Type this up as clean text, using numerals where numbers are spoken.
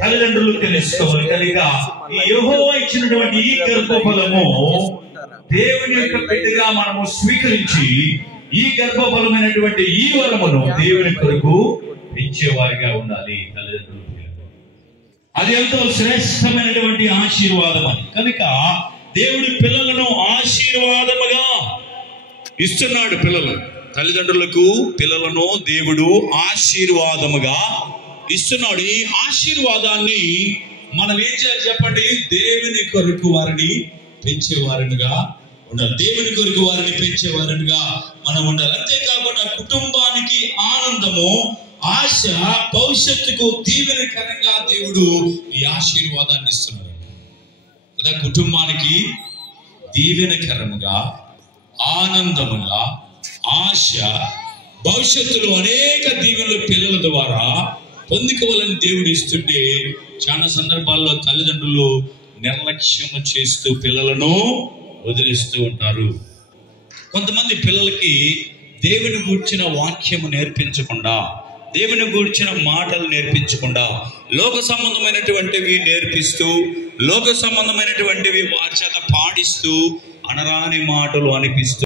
తల్లిదండ్రులు తెలుసుకోవాలి. కనుక ఈ యెహోవా ఇచ్చినటువంటి ఈ గర్భఫలము దేవుని యొక్క బిడ్డగా మనము స్వీకరించి ఈ గర్భఫలమైనటువంటి ఈ వరమును దేవుని కొరకు పెంచేవారిగా ఉండాలి. తల్లిదండ్రులు అది ఎంతో శ్రేష్టమైనటువంటి ఆశీర్వాదం అని. కనుక దేవుడి పిల్లలను ఆశీర్వాదముగా ఇస్తున్నాడు. తల్లిదండ్రులకు పిల్లలను దేవుడు ఆశీర్వాదముగా ఇస్తున్నాడు. ఈ ఆశీర్వాదాన్ని మనం ఏం చేయాలి చెప్పండి? దేవుని కొరకు వారిని పెంచేవారినిగా ఉండాలి. దేవుని కొరకు వారిని పెంచేవారినిగా మనం ఉండాలి. అంతేకాకుండా కుటుంబానికి ఆనందము, ఆశ, భవిష్యత్తుకు దీవెనకరంగా దేవుడు ఈ ఆశీర్వాదాన్ని ఇస్తున్నాడు కదా. కుటుంబానికి దీవెనకరముగా, ఆనందముగా, ఆశ, భవిష్యత్తులో అనేక దీవెనలు పిల్లల ద్వారా పొందుకోవాలని దేవుడు ఇస్తుంటే చాలా సందర్భాల్లో తల్లిదండ్రులు నిర్లక్ష్యం చేస్తూ పిల్లలను వదిలేస్తూ ఉంటారు. కొంతమంది పిల్లలకి దేవుని గూర్చిన వాక్యము నేర్పించకుండా, దేవుని గూర్చిన మాటలు నేర్పించకుండా లోక సంబంధమైనటువంటివి నేర్పిస్తూ, లోక సంబంధమైనటువంటివి వారి చేత పాడిస్తూ, అనరాని మాటలు అనిపిస్తూ